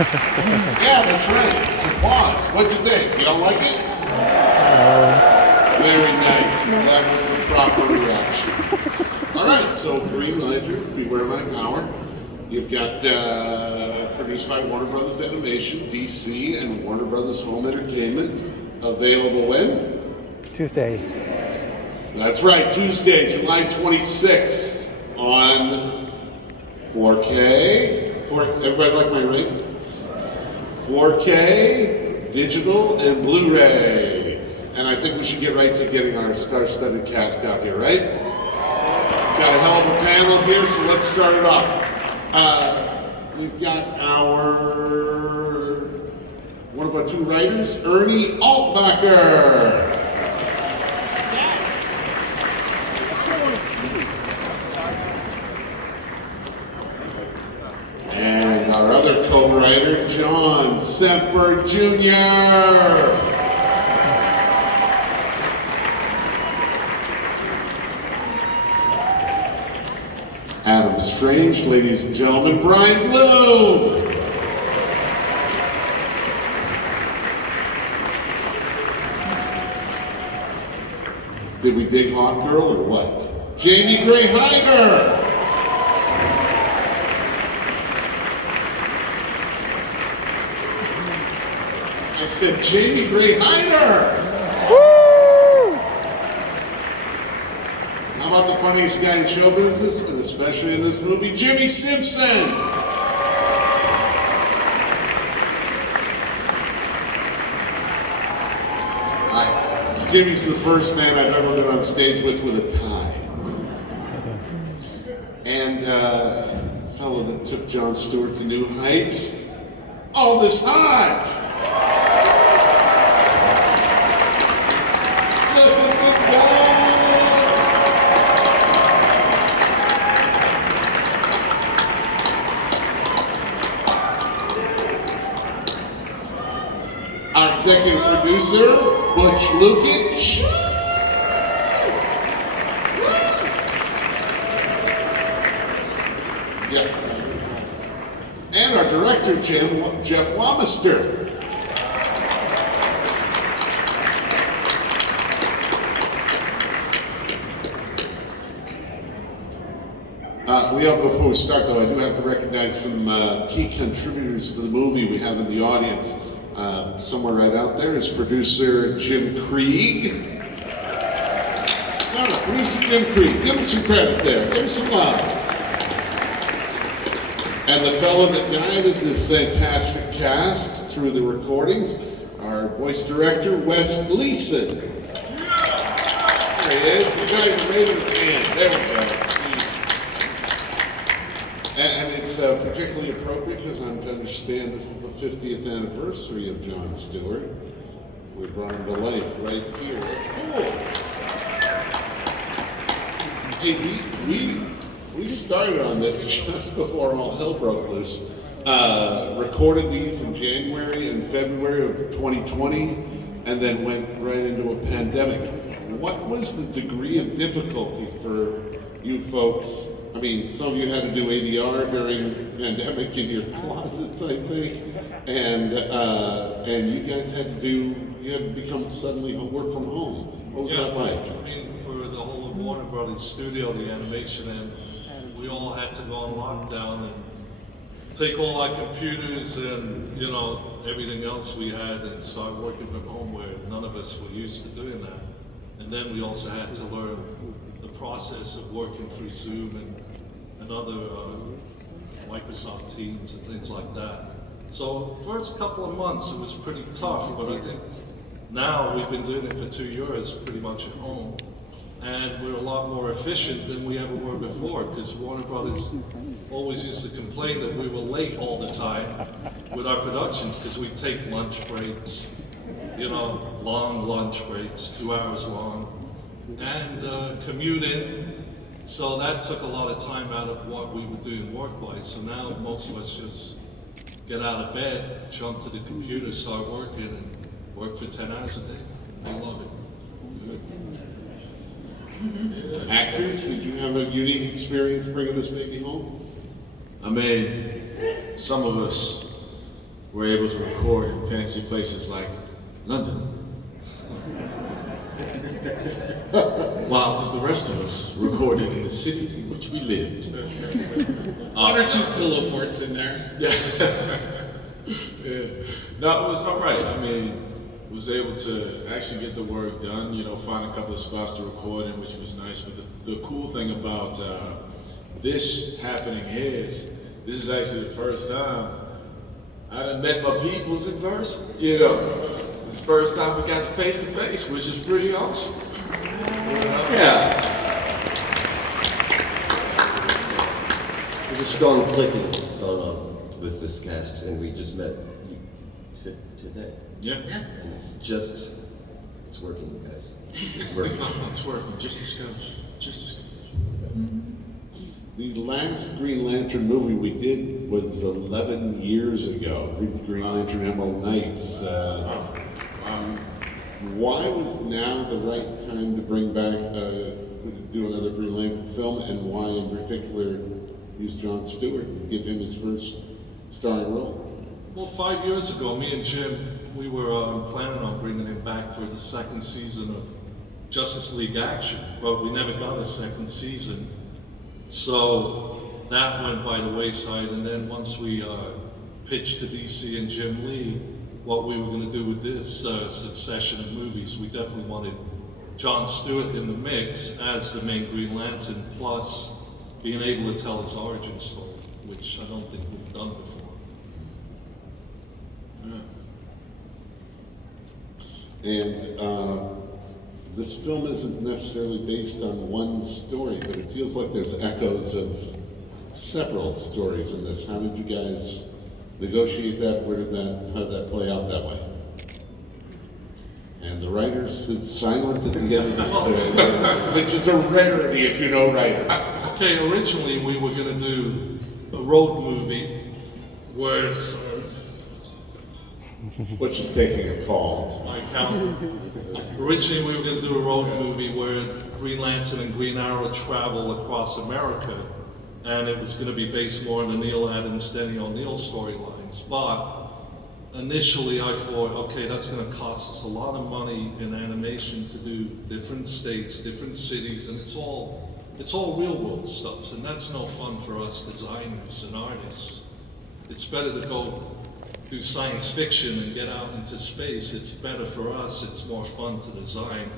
Yeah, that's right. Applause. What'd you think? You don't like it? Very nice. That was the proper reaction. All right, so Green Lantern, Beware My Power. You've got produced by Warner Brothers Animation, DC, and Warner Brothers Home Entertainment. Available when? Tuesday. That's right, Tuesday, July 26th on 4K. Everybody like my ring? 4K, digital, and Blu-ray. And I think we should get right to getting our star-studded cast out here, right? Got a hell of a panel here, so let's start it off. We've got one of our two writers, Ernie Altbacher. And our other co-writer, John Semper Jr. Adam Strange, ladies and gentlemen, Brian Bloom. Did we dig Hawk Girl or what? Jamie Gray Hyder. I said Jamie Gray Hyder. Woo! How about the funniest guy in show business, and especially in this movie, Jimmy Simpson? Jimmy's the first man I've ever been on stage with a tie. And a fellow that took Jon Stewart to new heights, Aldous Hodge. Our executive producer, Butch Lukic. Yeah. And our director, Jeff Wamister. Before we start, though, I do have to recognize some key contributors to the movie we have in the audience. Somewhere right out there is producer Jim Krieg. No, producer Jim Krieg. Give him some credit there. Give him some love. And the fellow that guided this fantastic cast through the recordings, our voice director, Wes Gleason. There he is. The guy who raised his hand. There we go. And it's particularly appropriate because I'm to understand this is the 50th anniversary of Jon Stewart. We brought him to life right here. That's cool. Hey, we started on this just before all hell broke loose. Recorded these in January and February of 2020, and then went right into a pandemic. What was the degree of difficulty for you folks? I mean, some of you had to do ADR during the pandemic in your closets, I think, and you guys had to become suddenly work from home. What was that like? I mean, for the whole Warner Brothers studio, the animation end, we all had to go on lockdown and take all our computers and, everything else we had and start working from home where none of us were used to doing that. And then we also had to learn the process of working through Zoom and other Microsoft Teams and things like that. So first couple of months it was pretty tough, but I think now we've been doing it for 2 years pretty much at home, and we're a lot more efficient than we ever were before, because Warner Brothers always used to complain that we were late all the time with our productions because we take lunch breaks, long lunch breaks, 2 hours long, and commute in. So that took a lot of time out of what we were doing work-wise. So now most of us just get out of bed, jump to the computer, start working, and work for 10 hours a day. I love it. Actors, did you have a unique experience bringing this baby home? I mean, some of us we're able to record in fancy places like London. Whilst the rest of us recorded in the cities in which we lived. One or two pillow forts in there. Yeah. Yeah. No, it was all right. I mean, was able to actually get the work done, you know, find a couple of spots to record in, which was nice. But the cool thing about this happening here is, this is actually the first time I done met my peoples in person. You know, it's the first time we got face to face, which is pretty awesome. Yeah. There's a strong clicking going on with this cast, and we just met today. Yeah. And it's working, guys. It's working. It's working. Just a skosh. Just a skosh. The last Green Lantern movie we did was 11 years ago, Green Lantern Emerald Knights. Why was now the right time to bring back, do another Green Lantern film, and why in particular use Jon Stewart and give him his first starring role? Well, 5 years ago, me and Jim, we were planning on bringing him back for the second season of Justice League Action, but we never got a second season. So that went by the wayside, and then once we pitched to DC and Jim Lee what we were going to do with this succession of movies, we definitely wanted Jon Stewart in the mix as the main Green Lantern, plus being able to tell his origin story, which I don't think we've done before. And this film isn't necessarily based on one story, but it feels like there's echoes of several stories in this. How did you guys negotiate that? How did that play out that way? And the writers sit silent at the end of the story, which is a rarity if you know writers. Okay, originally we were going to do a road movie where Which is taking a call. my account. Originally, we were going to do a road movie where Green Lantern and Green Arrow travel across America, and it was going to be based more on the Neil Adams, Denny O'Neil storylines. But initially, I thought, okay, that's going to cost us a lot of money in animation to do different states, different cities, and it's all real world stuff, and that's no fun for us designers and artists. It's better to go do science fiction and get out into space. It's better for us, it's more fun to design.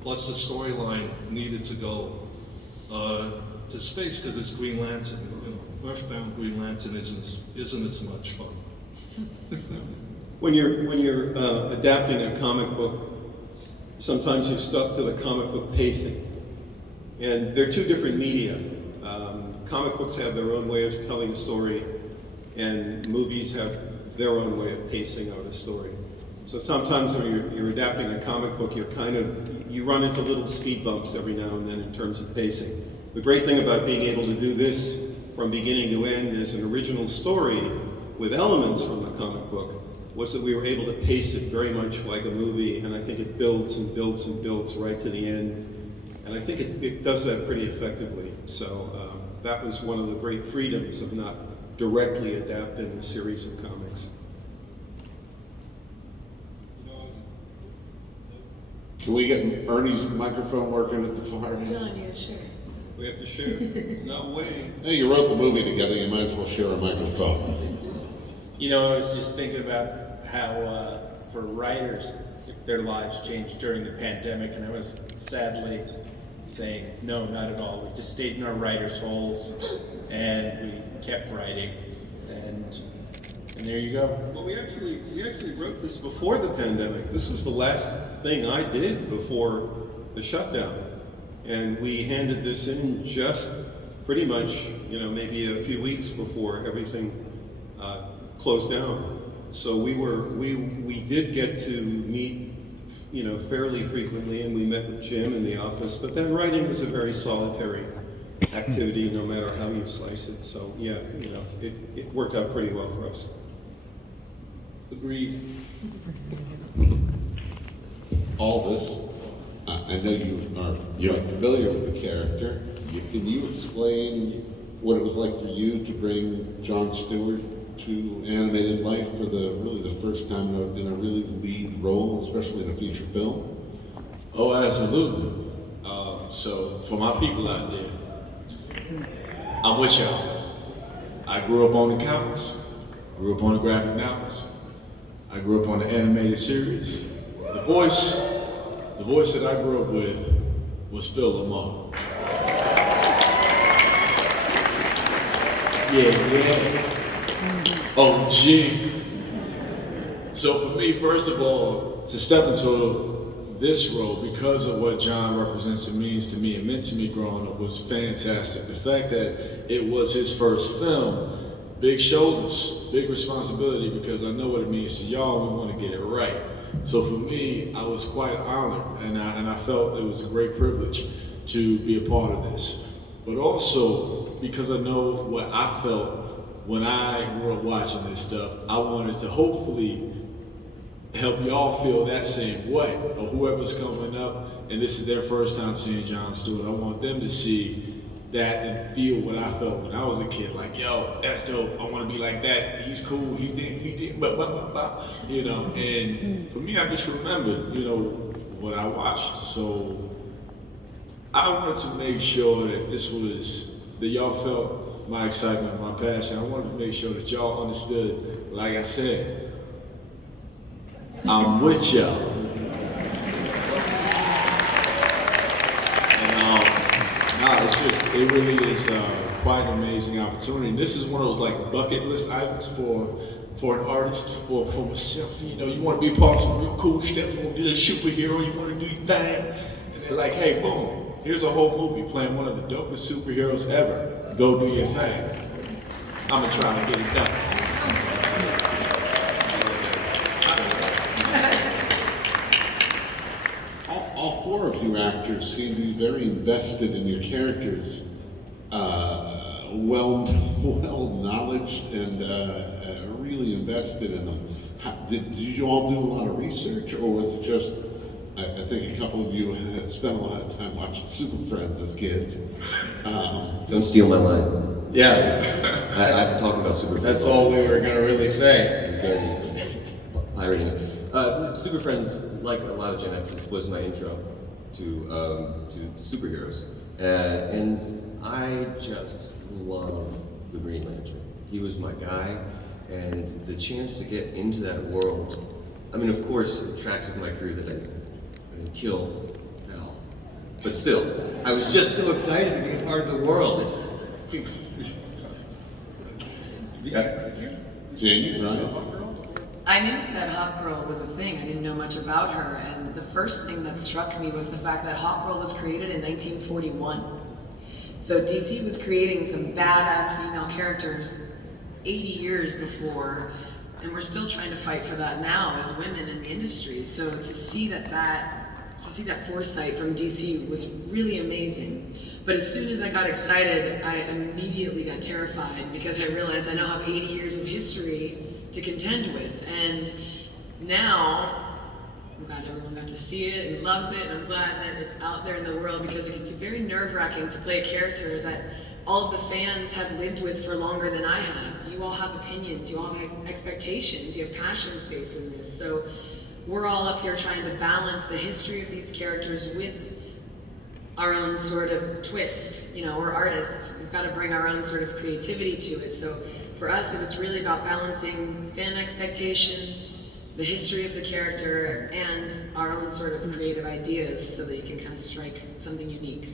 Plus the storyline needed to go to space because it's Green Lantern. You know, Earthbound Green Lantern isn't as much fun. When you're adapting a comic book, sometimes you're stuck to the comic book pacing. And they're two different media. Comic books have their own way of telling a story, and movies have their own way of pacing out a story. So sometimes when you're adapting a comic book, you run into little speed bumps every now and then in terms of pacing. The great thing about being able to do this from beginning to end as an original story with elements from the comic book was that we were able to pace it very much like a movie, and I think it builds and builds and builds right to the end. And I think it does that pretty effectively. So that was one of the great freedoms of not directly adapting a series of comics. Can we get Ernie's microphone working at the far end? John, yeah, sure. We have to share. No way. Hey, you wrote the movie together, you might as well share a microphone. You know, I was just thinking about how for writers, their lives changed during the pandemic, and I was sadly saying, no, not at all. We just stayed in our writers' holes, and we kept writing, and there you go. Well, we actually wrote this before the pandemic. This was the last thing I did before the shutdown. And we handed this in just pretty much, maybe a few weeks before everything closed down. So we did get to meet, fairly frequently, and we met with Jim in the office. But then writing is a very solitary activity, no matter how you slice it. So yeah, it worked out pretty well for us. Agreed. All this, I know you are quite familiar with the character. Can you explain what it was like for you to bring Jon Stewart to animated life for the first time in a really lead role, especially in a feature film? Oh, absolutely. So for my people out there, I'm with y'all. I grew up on the comics, grew up on the graphic novels, I grew up on the animated series. The voice that I grew up with was Phil Lamar. Yeah. OG. So for me, first of all, to step into this role, because of what John represents and means to me and meant to me growing up, was fantastic. The fact that it was his first film, big shoulders, big responsibility, because I know what it means to y'all. We want to get it right. So for me, I was quite honored, and I felt it was a great privilege to be a part of this. But also, because I know what I felt when I grew up watching this stuff, I wanted to hopefully help y'all feel that same way, or whoever's coming up and this is their first time seeing Jon Stewart. I want them to see that and feel what I felt when I was a kid. Like, yo, that's dope. I want to be like that. He's cool. He did, you know. And for me, I just remembered, you know, what I watched. So I wanted to make sure that that y'all felt my excitement, my passion. I wanted to make sure that y'all understood, like I said, I'm with y'all. And it really is quite an amazing opportunity. And this is one of those like bucket list items for an artist, for myself. You know, you want to be a part of some real cool stuff. You want to be a superhero. You want to do your thing. And they're like, hey, boom, here's a whole movie playing one of the dopest superheroes ever. Go do your thing. I'm gonna try to get it done. All four of you actors seem to be very invested in your characters, well knowledged and really invested in them. Did you all do a lot of research, or was it just? I think a couple of you had spent a lot of time watching Super Friends as kids. Don't steal my line. Yeah, I've been talking about Super Friends. that's all we were gonna really say. Again, he's just pirating it. Super Friends, like a lot of Gen X's, was my intro to superheroes. And I just love the Green Lantern. He was my guy, and the chance to get into that world, I mean, of course, it tracks with my career that I kill Al. But still, I was just so excited to be a part of the world. Jamie, Brian? I knew that Hawkgirl was a thing. I didn't know much about her, and the first thing that struck me was the fact that Hawkgirl was created in 1941. So DC was creating some badass female characters 80 years before, and we're still trying to fight for that now as women in the industry. So to see that foresight from DC was really amazing. But as soon as I got excited, I immediately got terrified because I realized I now have 80 years of history to contend with. And now, I'm glad everyone got to see it and loves it, and I'm glad that it's out there in the world, because it can be very nerve-wracking to play a character that all of the fans have lived with for longer than I have. You all have opinions, you all have expectations, you have passions based in this. So we're all up here trying to balance the history of these characters with our own sort of twist. You know, we're artists, we've got to bring our own sort of creativity to it. So for us, it was really about balancing fan expectations, the history of the character, and our own sort of creative ideas so that you can kind of strike something unique.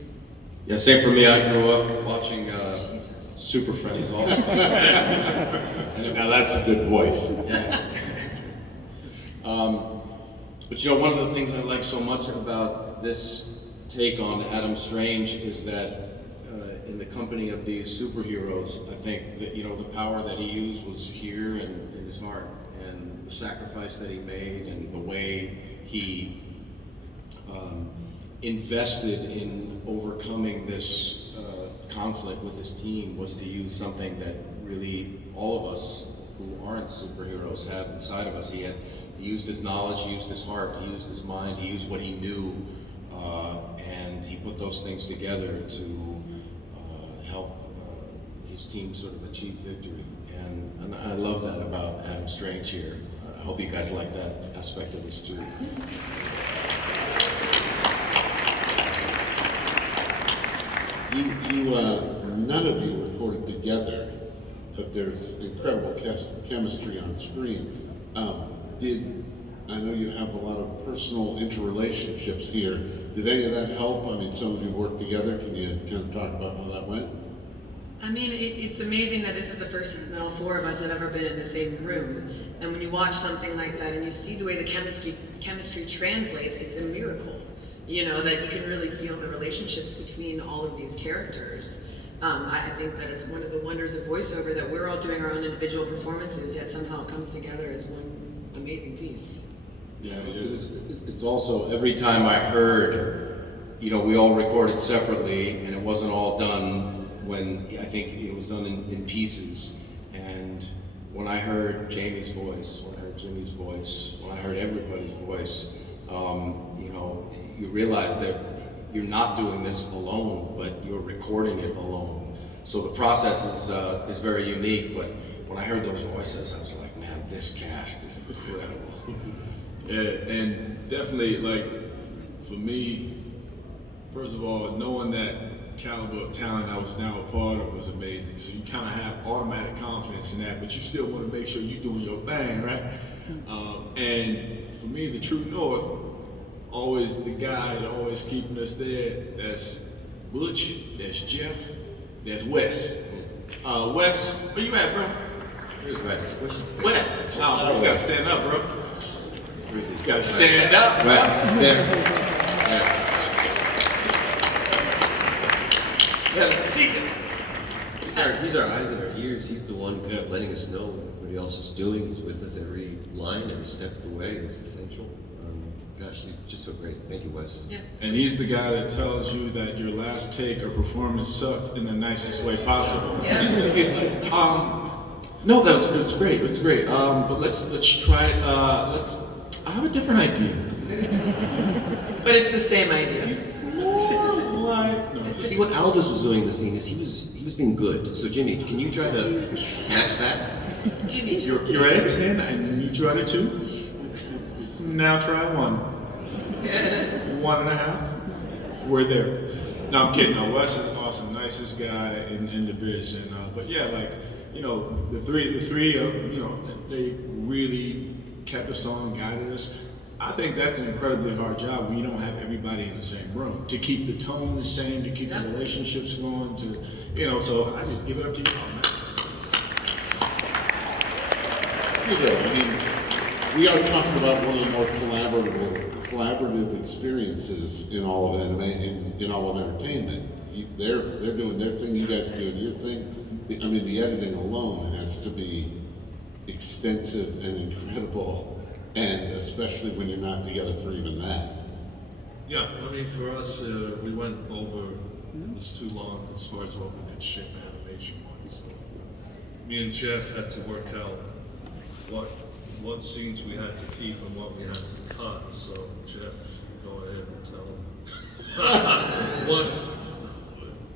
Yeah, same for me. I grew up watching Super Friends all the time. Now that's a good voice. But you know, one of the things I like so much about this take on Adam Strange is that in the company of these superheroes, I think that, you know, the power that he used was here and in his heart, and the sacrifice that he made, and the way he invested in overcoming this conflict with his team was to use something that really all of us who aren't superheroes have inside of us. He used his knowledge, he used his heart, he used his mind, he used what he knew, and he put those things together to help his team sort of achieve victory. And I love that about Adam Strange here. I hope you guys like that aspect of this too. None of you recorded together, but there's incredible chemistry on screen. I know you have a lot of personal interrelationships here. Did any of that help? I mean, some of you worked together. Can you kind of talk about how that went? I mean, it's amazing that this is the first time that all four of us have ever been in the same room. And when you watch something like that and you see the way the chemistry translates, it's a miracle. You know, that you can really feel the relationships between all of these characters. I think that it's one of the wonders of voiceover that we're all doing our own individual performances, yet somehow it comes together as one amazing piece. Yeah, it's also, every time I heard, you know, we all recorded separately and it wasn't all done when, I think it was done in pieces. And when I heard Jamie's voice, when I heard Jimmy's voice, when I heard everybody's voice, you know, you realize that you're not doing this alone, but you're recording it alone. So the process is very unique, but when I heard those voices, I was like, man, this cast is incredible. Yeah, and definitely, like, for me, first of all, knowing that caliber of talent I was now a part of was amazing. So you kind of have automatic confidence in that, but you still want to make sure you're doing your thing, right? And for me, the true north, always the guy that always keeping us there, that's Butch, that's Jeff, that's Wes. Wes, where you at, bro? Here's Wes. Wes, no, bro, you gotta stand up, bro. You gotta stand up. Wes, there. Yeah, see it. He's our eyes and our ears. He's the one kind of letting us know what everybody else is doing. He's with us every line, every step of the way. It's essential. Gosh, he's just so great. Thank you, Wes. Yeah. And he's the guy that tells you that your last take or performance sucked in the nicest way possible. Yeah. No, it was great. It was great. But let's try it. I have a different idea. But it's the same idea. More like no. See, what Aldous was doing in the scene is he was being good. So Jimmy, can you try to match that? Jimmy, just You're at a 10 and you tried a 2. Now try 1. 1.5. We're there. No, I'm kidding. No, Wes is awesome, nicest guy in the biz, and but yeah, like, you know, the three, you know, they really kept us on, guided us. I think that's an incredibly hard job when you don't have everybody in the same room to keep the tone the same, to keep the relationships going, to, you know. So I just give it up to you, man. I mean, we are talking about one of the more collaborative experiences in all of anime, in all of entertainment. They're doing their thing, you guys are doing your thing. I mean, the editing alone has to be extensive and incredible, and especially when you're not together for even that. Yeah, I mean, for us, we went over, it was too long as far as what we could ship animation-wise. So me and Jeff had to work out what scenes we had to keep and what we had to cut. So Jeff, go ahead and tell him. What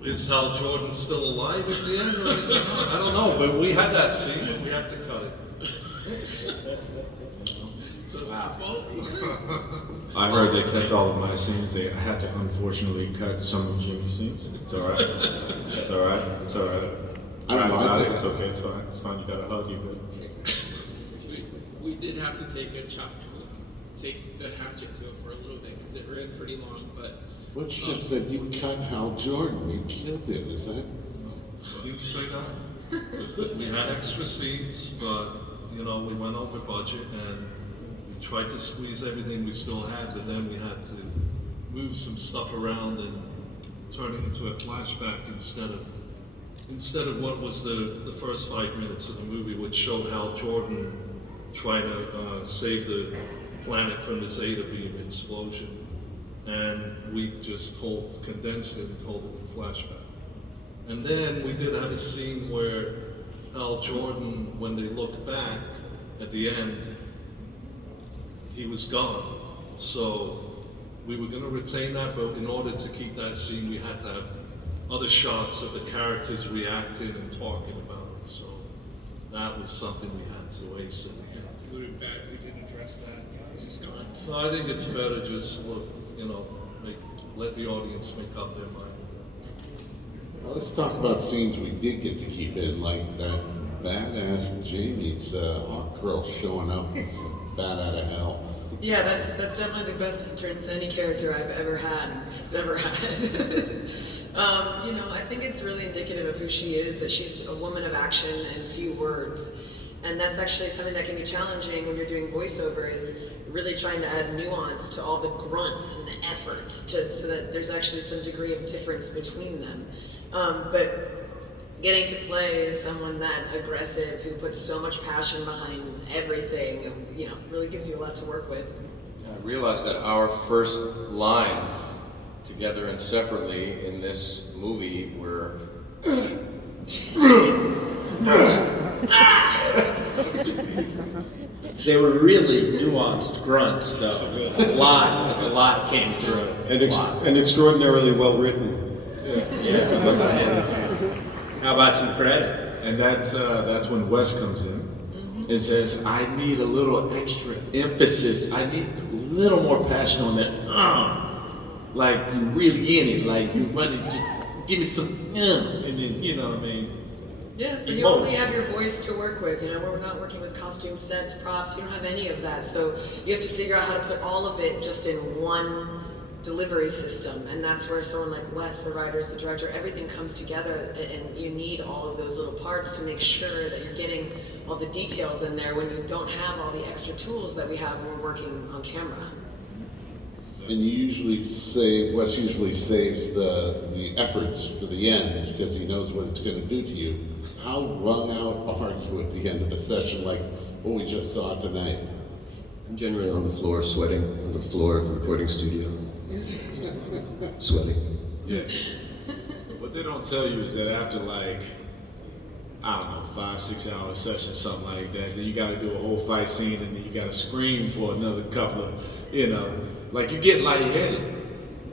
is Hal Jordan still alive at the end, or is he not? I don't know, but we had that scene and we had to cut it. I heard they kept all of my scenes. I had to unfortunately cut some of Jimmy's scenes. It's all right. It's all right. It's all right. I don't know, I think It's okay. It's fine. It's fine. You got a hug, you good. We did have to take a hatchet to it for a little bit because it ran pretty long, but Butch just said you cut Hal Jordan, you killed him, is that? I didn't say that. We had extra scenes, but you know, we went over budget and we tried to squeeze everything we still had, but then we had to move some stuff around and turn it into a flashback instead of what was the first 5 minutes of the movie, which showed Hal Jordan trying to save the planet from this Eta beam explosion. And we just condensed it and told it in flashback. And then we did have a scene where Hal Jordan, when they look back at the end, he was gone. So we were going to retain that, but in order to keep that scene, we had to have other shots of the characters reacting and talking about it. So that was something we had to ace. And, It would have been bad if we didn't address that. It's just gone. no, I think it's better just look, let the audience make up their mind. Well, let's talk about scenes we did get to keep in, like that badass Jamie's Hawk Girl showing up, bat out of hell. Yeah, that's definitely the best entrance any character I've ever had. I think it's really indicative of who she is, that she's a woman of action and few words. And that's actually something that can be challenging when you're doing voiceover, is really trying to add nuance to all the grunts and the effort so that there's actually some degree of difference between them. But getting to play someone that aggressive, who puts so much passion behind everything, really gives you a lot to work with. I realized that our first lines together and separately in this movie were They were really nuanced grunts, though. A lot came through. And extraordinarily well written. Yeah. How about some credit? And that's when Wes comes in and says, I need a little extra emphasis. I need a little more passion on that. Like you really in it. Like you running, just give me some, and then, you know what I mean? Yeah, and you only have your voice to work with. We're not working with costume sets, props. You don't have any of that. So you have to figure out how to put all of it just in one delivery system. And that's where someone like Wes, the writers, the director, everything comes together. And you need all of those little parts to make sure that you're getting all the details in there when you don't have all the extra tools that we have when we're working on camera. And Wes usually saves the efforts for the end because he knows what it's going to do to you. How wrung out are you at the end of a session like what we just saw tonight? I'm generally on the floor sweating, on the floor of the recording studio. Sweating. Yeah. What they don't tell you is that after 5-6 hour session, something like that, then you got to do a whole fight scene, and then you got to scream for another couple of, you get lightheaded.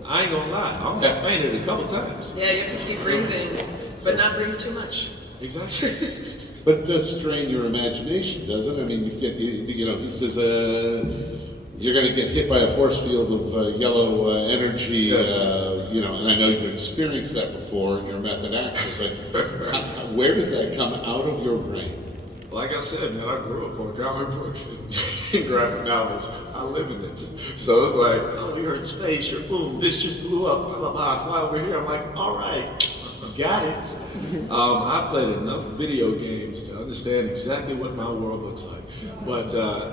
I ain't gonna lie, I almost fainted a couple times. Yeah, you have to keep breathing, but not breathe too much. Exactly. But it does strain your imagination, doesn't it? I mean, he says, you're going to get hit by a force field of yellow energy, and I know you've experienced that before in your method actor, but where does that come out of your brain? Like I said, man, I grew up on comic books and graphic novels. I live in this. So it's like, oh, you're in space, you're boom, this just blew up, blah, blah, blah, I fly over here. I'm like, all right, got it. I played enough video games to understand exactly what my world looks like. But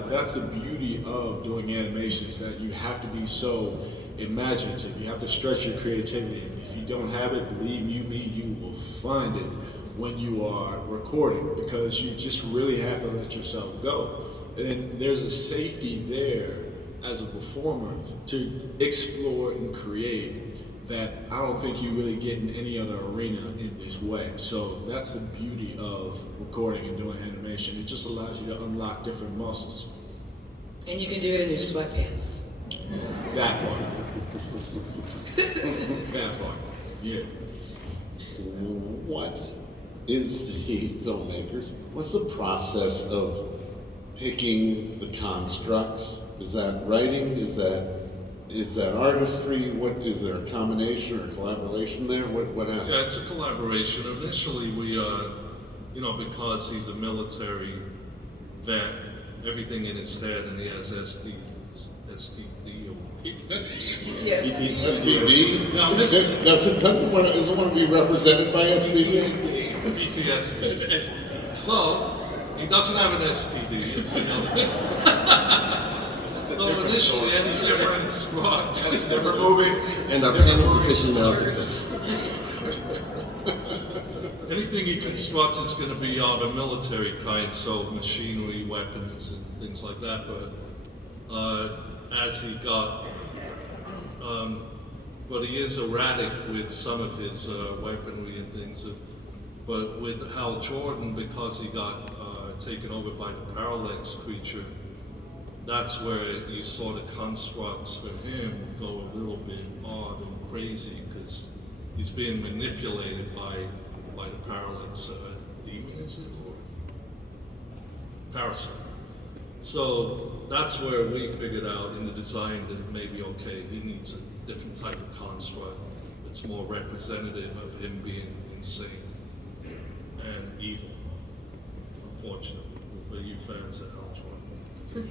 that's the beauty of doing animation, is that you have to be so imaginative. You have to stretch your creativity. And if you don't have it, believe you me, you will find it when you are recording, because you just really have to let yourself go. And there's a safety there as a performer to explore and create that I don't think you really get in any other arena in this way. So that's the beauty of recording and doing animation. It just allows you to unlock different muscles. And you can do it in your sweatpants. That part. That part. Yeah. What is the filmmakers? What's the process of picking the constructs? Is that writing? Is that artistry? What is there a combination or collaboration there? What happened? Yeah, it's a collaboration. Initially, we, because he's a military vet, everything in his head, and he has STD. Yes. SBD? No, this Doesn't want to be represented by SBD? PTSD. So, he doesn't have an STD, it's another thing. So initially, any different squad. That's a different movie. And our panel is officially now successful. Anything he constructs is going to be of a military kind, so machinery, weapons, and things like that. But as he got, but he is erratic with some of his weaponry and things. But with Hal Jordan, because he got taken over by the Parallax creature, that's where you saw the constructs for him go a little bit odd and crazy, because he's being manipulated by the Parallax demon, is it? comparison. So that's where we figured out in the design that maybe, okay, he needs a different type of construct that's more representative of him being insane and evil. Unfortunately, for you fans at Lanturn.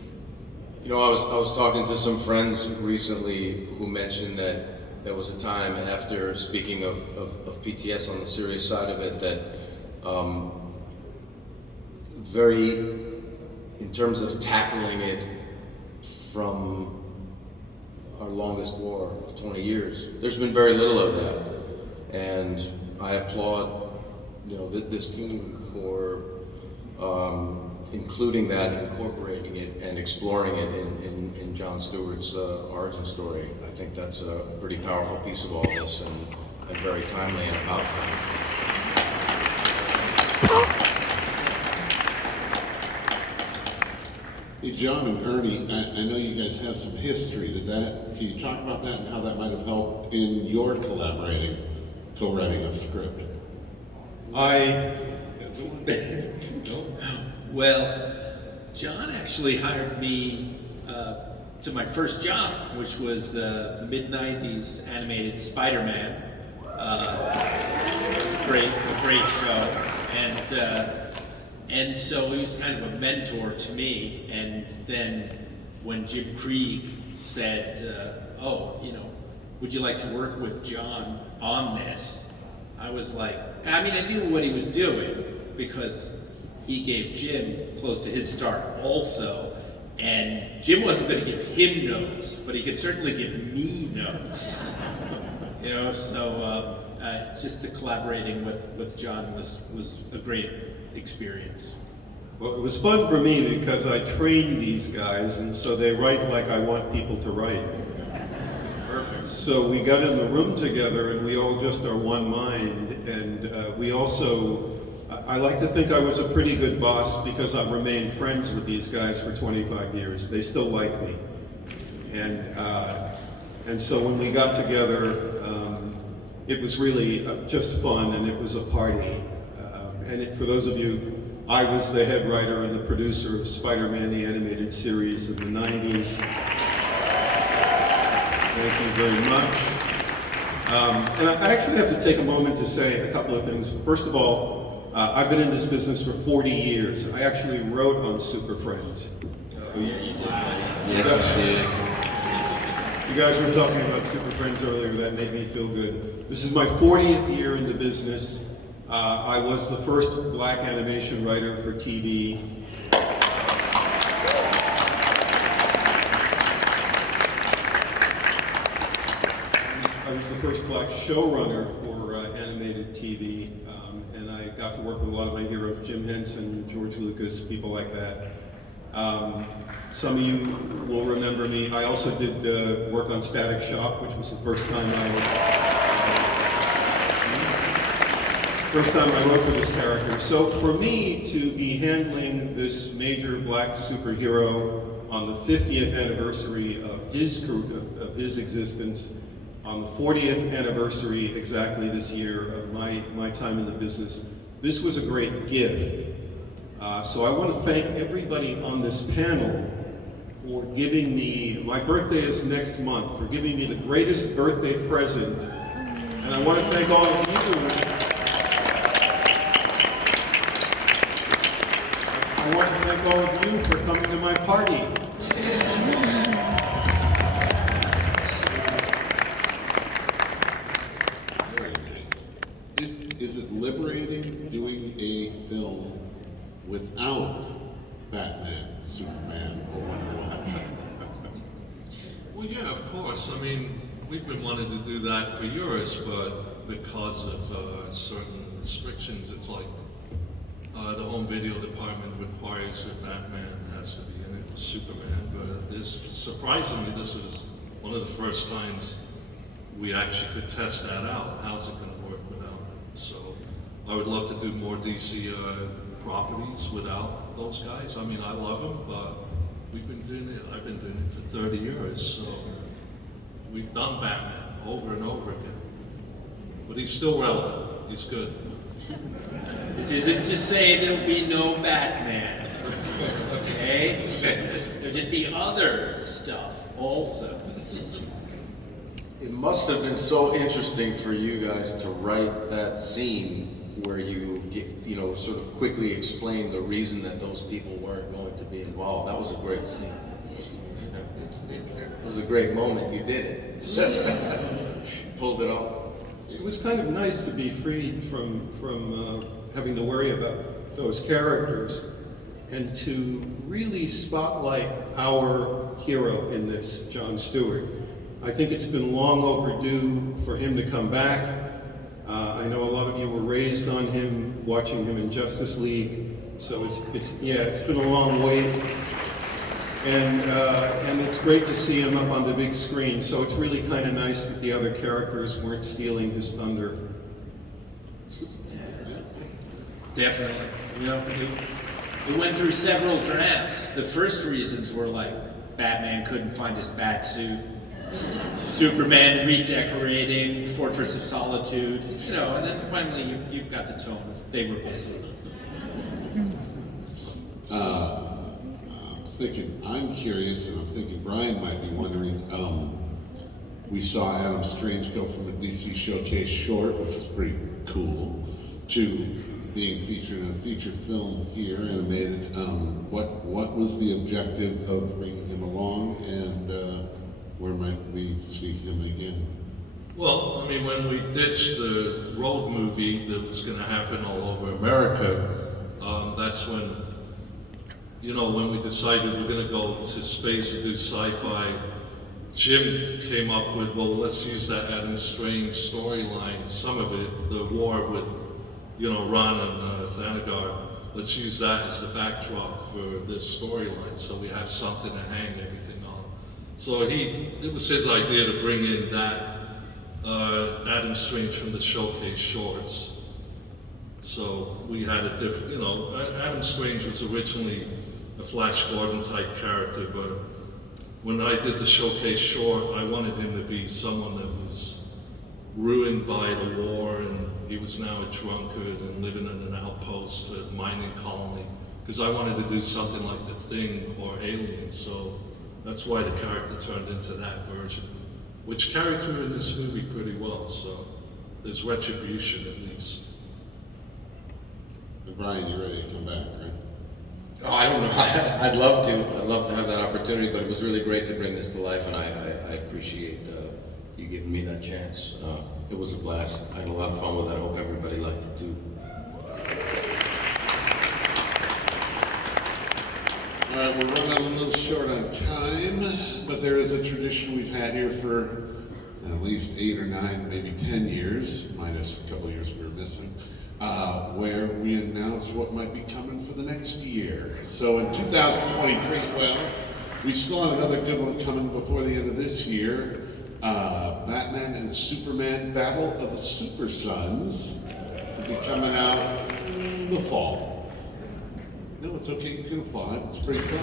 You know, I was talking to some friends recently who mentioned that there was a time after speaking of PTS on the serious side of it that in terms of tackling it from our longest war of 20 years, there's been very little of that. And I applaud, you know, this team for including that, incorporating it, and exploring it in Jon Stewart's origin story. I think that's a pretty powerful piece of all this, and very timely and about time. Hey, John and Ernie, I know you guys have some history to that. Can you talk about that and how that might have helped in your co-writing of script? Well, John actually hired me to my first job, which was the mid-90s animated Spider-Man. It was a great show, and so he was kind of a mentor to me. And then when Jim Krieg said, "Oh, you know, would you like to work with John on this?" I was like, I mean, I knew what he was doing because he gave Jim close to his start also, and Jim wasn't going to give him notes, but he could certainly give me notes. You know, so just the collaborating with John was a great experience. Well, it was fun for me because I trained these guys, and so they write like I want people to write. Perfect. So we got in the room together, and we all just are one mind, and we also, I like to think I was a pretty good boss because I've remained friends with these guys for 25 years. They still like me. And so when we got together, it was really just fun, and it was a party. For those of you, I was the head writer and the producer of Spider-Man, the animated series in the 90s. Thank you very much. And I actually have to take a moment to say a couple of things. First of all, I've been in this business for 40 years. I actually wrote on Super Friends. Yes, you did. You guys were talking about Super Friends earlier. That made me feel good. This is my 40th year in the business. I was the first black animation writer for TV. I was the first black showrunner for animated TV, and I got to work with a lot of my heroes, Jim Henson, George Lucas, people like that. Some of you will remember me. I also did work on Static Shock, which was the first time I wrote for this character. So for me to be handling this major black superhero on the 50th anniversary of his existence, on the 40th anniversary exactly this year of my time in the business, this was a great gift. So I want to thank everybody on this panel for giving me, my birthday is next month, for giving me the greatest birthday present. And I want to thank all of you. I want to thank all of you for coming to my party. Very nice. Is it liberating doing a film without Batman, Superman, or Wonder Woman? Well, yeah, of course. I mean, we've been wanting to do that for years, but because of certain restrictions, it's like the home video department requires that Batman has to be in it with Superman. But surprisingly, this is one of the first times we actually could test that out. How's it going to work without it? So I would love to do more DC properties without those guys. I mean, I love them, but we've been doing it. I've been doing it for 30 years, so we've done Batman over and over again. But he's still relevant. He's good. This isn't to say there'll be no Batman. okay? There'll just be other stuff also. It must have been so interesting for you guys to write that scene where you sort of quickly explain the reason that those people weren't going to be involved. That was a great scene. It was a great moment. You did it. Pulled it off. It was kind of nice to be freed from having to worry about those characters and to really spotlight our hero in this, Jon Stewart. I think it's been long overdue for him to come back. I know a lot of you were raised on him, watching him in Justice League, so it's been a long wait. And it's great to see him up on the big screen, so it's really kind of nice that the other characters weren't stealing his thunder. Definitely. You know, it went through several drafts. The first reasons were like Batman couldn't find his bat suit, Superman redecorating, Fortress of Solitude, you know, and then finally you've got the tone of they were busy. I'm curious, and I'm thinking Brian might be wondering, we saw Adam Strange go from a DC Showcase short, which was pretty cool, to being featured in a feature film here, animated. What was the objective of bringing him along, and where might we see him again? Well, I mean, when we ditched the road movie that was going to happen all over America, that's when, you know, when we decided we're going to go to space and do sci-fi, Jim came up with, well, let's use that Adam Strange storyline, some of it, the war with, you know, Ron and Thanagar. Let's use that as the backdrop for this storyline, so we have something to hang everything on. So it was his idea to bring in that Adam Strange from the Showcase shorts. So we had a different, you know, Adam Strange was originally a Flash Gordon type character, but when I did the Showcase short, I wanted him to be someone that was ruined by the war, and he was now a drunkard and living in an outpost, a mining colony, because I wanted to do something like The Thing or Alien, so that's why the character turned into that version, which carried through in this movie pretty well, so there's retribution at least. And Brian, you're ready to come back, right? Oh, I don't know. I'd love to. I'd love to have that opportunity, but it was really great to bring this to life, and I appreciate you giving me that chance. It was a blast. I had a lot of fun with it. I hope everybody liked it too. All right, we're running a little short on time, but there is a tradition we've had here for at least 8 or 9, maybe 10 years, minus a couple of years we were missing, where we announce what might be coming for the next year. So in 2023, well, we still have another good one coming before the end of this year. Batman and Superman Battle of the Super Sons will be coming out in the fall. No, it's okay, you can applaud, it's pretty fun.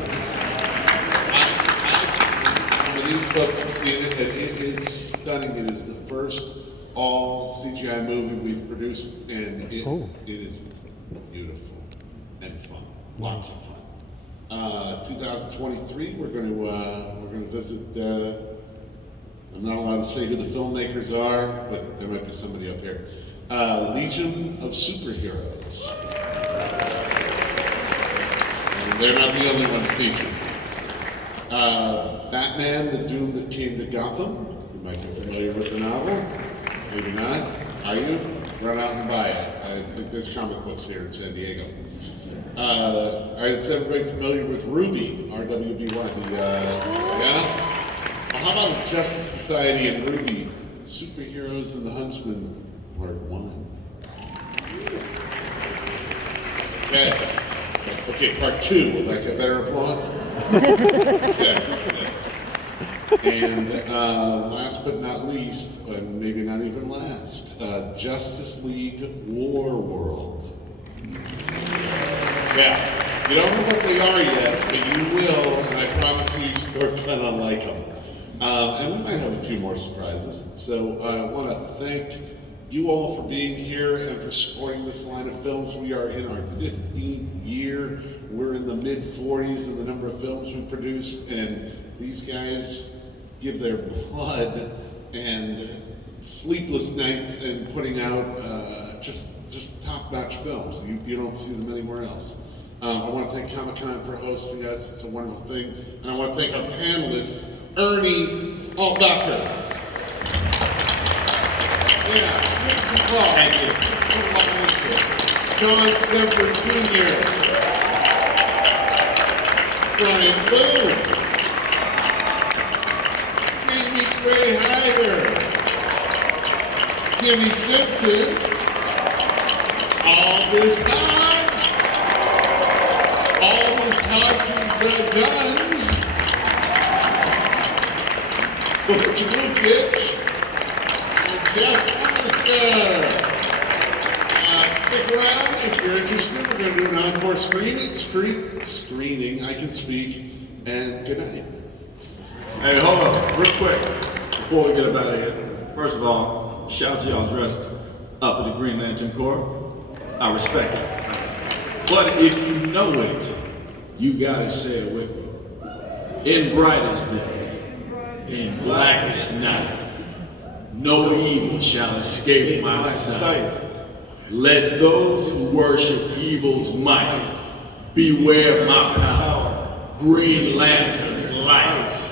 Some of these folks have seen it, and it is stunning. It is the first all CGI movie we've produced, and it is beautiful and fun, lots of fun. 2023, we're going to visit. I'm not allowed to say who the filmmakers are, but there might be somebody up here. Legion of Superheroes. And they're not the only ones featured. Batman, the Doom That Came to Gotham. You might be familiar with the novel. Maybe not. Are you? Run out and buy it. I think there's comic books here in San Diego. All right, is everybody familiar with Ruby? R-W-B-Y. Yeah? Well, how about Justice Society and Ruby? Superheroes and the Huntsman, Part 1. Okay, Part 2. Would like a better applause? And last but not least, and maybe not even last, Justice League War World. Yeah, you don't know what they are yet, but you will, and I promise you, you're gonna like them. And we might have a few more surprises. So I want to thank you all for being here and for supporting this line of films. We are in our 15th year. We're in the mid-40s in the number of films we produced, and these guys give their blood and sleepless nights and putting out just top-notch films. You don't see them anywhere else. I want to thank Comic-Con for hosting us. It's a wonderful thing. And I want to thank our panelists, Ernie Altbacher. Yeah, give us some applause. Thank you. John Semper Jr. Brian Boone. Jamie Gray Hyder. Jimmy Simpson. Aldous Hodge. Aldous Hodge's guns. Butch Lukich. And Jeff Arthur. Stick around if you're interested. We're going to do an encore screening. I can speak. And good night. Hey, hold on, real quick, before we get up out of here. First of all, shout out to y'all dressed up in the Green Lantern Corps. I respect it. But if you know it, you gotta say it with me. In brightest day, in blackest night, no evil shall escape my sight. Let those who worship evil's might beware my power. Green Lantern's light.